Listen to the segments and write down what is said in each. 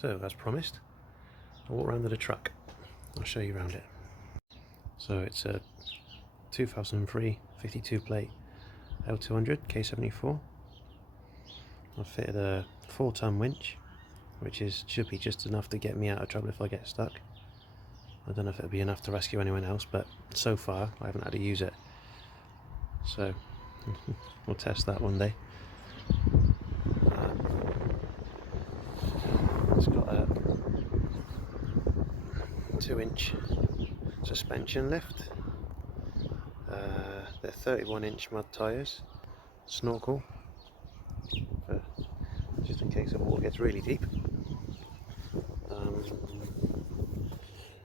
So, as promised, I'll walk around to the truck. I'll show you around it. So it's a 2003 52 plate L200 k74. I've fitted a 4-ton winch, which should be just enough to get me out of trouble if I get stuck. I don't know if it'll be enough to rescue anyone else, but so far I haven't had to use it. So we'll test that one day. It's got a 2-inch suspension lift. They're 31-inch mud tyres. Snorkel, just in case the water gets really deep.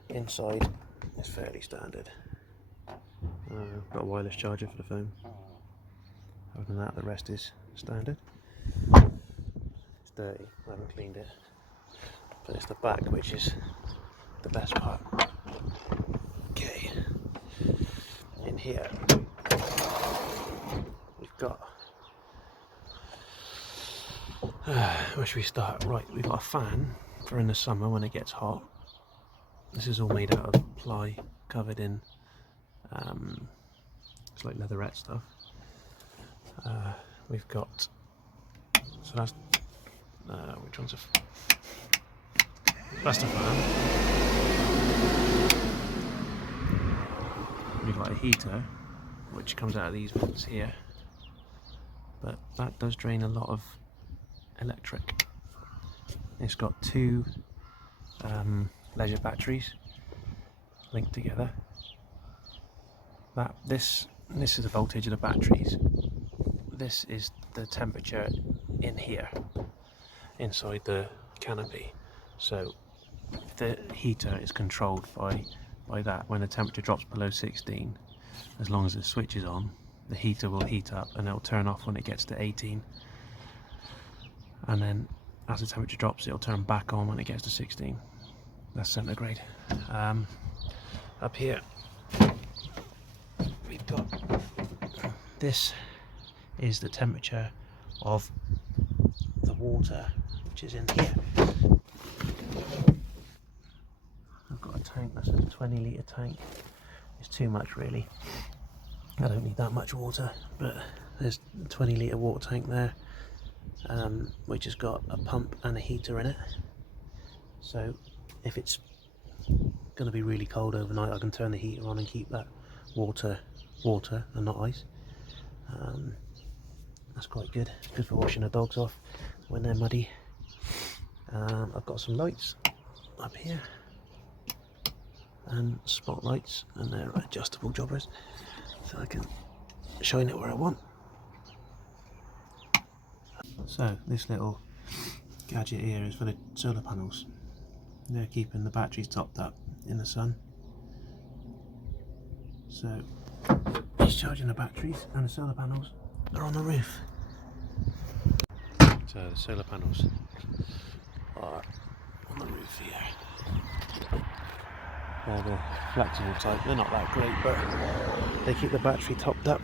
Inside is fairly standard. Got a wireless charger for the phone. Other than that, the rest is standard. It's dirty, I haven't cleaned it. But it's the back which is the best part. Okay. In here, we've got... where should we start? Right, we've got a fan for in the summer when it gets hot. This is all made out of ply, covered in it's like leatherette stuff. We've got, so that's which one's that's the fan. We've got a heater which comes out of these vents here, but that does drain a lot of electric. It's got 2 leisure batteries linked together. This is the voltage of the batteries. This is the temperature in here, inside the canopy. So the heater is controlled by that. When the temperature drops below 16, as long as the switch is on, the heater will heat up and it'll turn off when it gets to 18. And then as the temperature drops, it'll turn back on when it gets to 16. That's centigrade. Up here, we've got, this is the temperature of the water, which is in here. I've got a tank, that's a 20-litre tank. It's too much really. I don't need that much water, but there's a 20-litre water tank there, which has got a pump and a heater in it. So if it's going to be really cold overnight, I can turn the heater on and keep that water and not ice. That's quite good. It's good for washing the dogs off when they're muddy. I've got some lights up here and spotlights, and they're adjustable jobbers, so I can shine it where I want. So this little gadget here is for the solar panels. They're keeping the batteries topped up in the sun. So it's charging the batteries, and the solar panels are on the roof. So the solar panels are on the roof here. They're the flexible type. They're not that great, but they keep the battery topped up.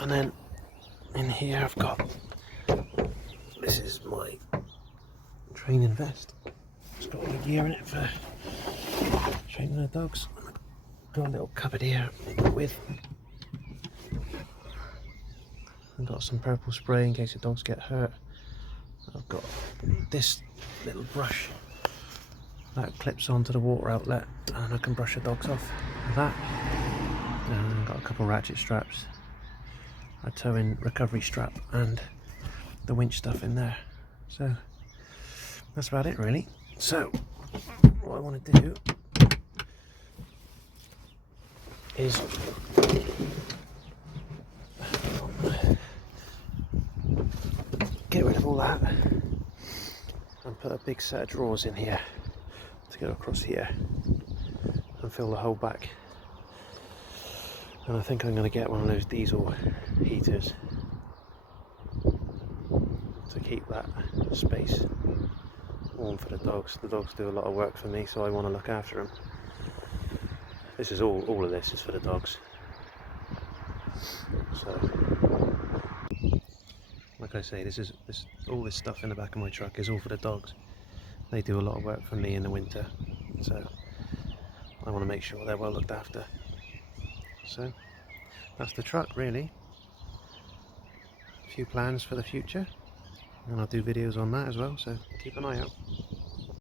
And then in here I've got, this is my training vest. It's got all the gear in it for training the dogs. Got a little cupboard here with, I've got some purple spray in case the dogs get hurt. I've got this little brush that clips onto the water outlet, and I can brush the dogs off with that. And I've got a couple of ratchet straps, a tow-in recovery strap, and the winch stuff in there. So that's about it really. So what I want to do is get rid of all that and put a big set of drawers in here to go across here and fill the whole back. And I think I'm going to get one of those diesel heaters to keep that space warm for the dogs. The dogs do a lot of work for me, so I want to look after them. This is all of this is for the dogs. So, like I say, all this stuff in the back of my truck is all for the dogs. They do a lot of work for me in the winter, so I want to make sure they're well looked after. So that's the truck really. A few plans for the future, and I'll do videos on that as well, so keep an eye out.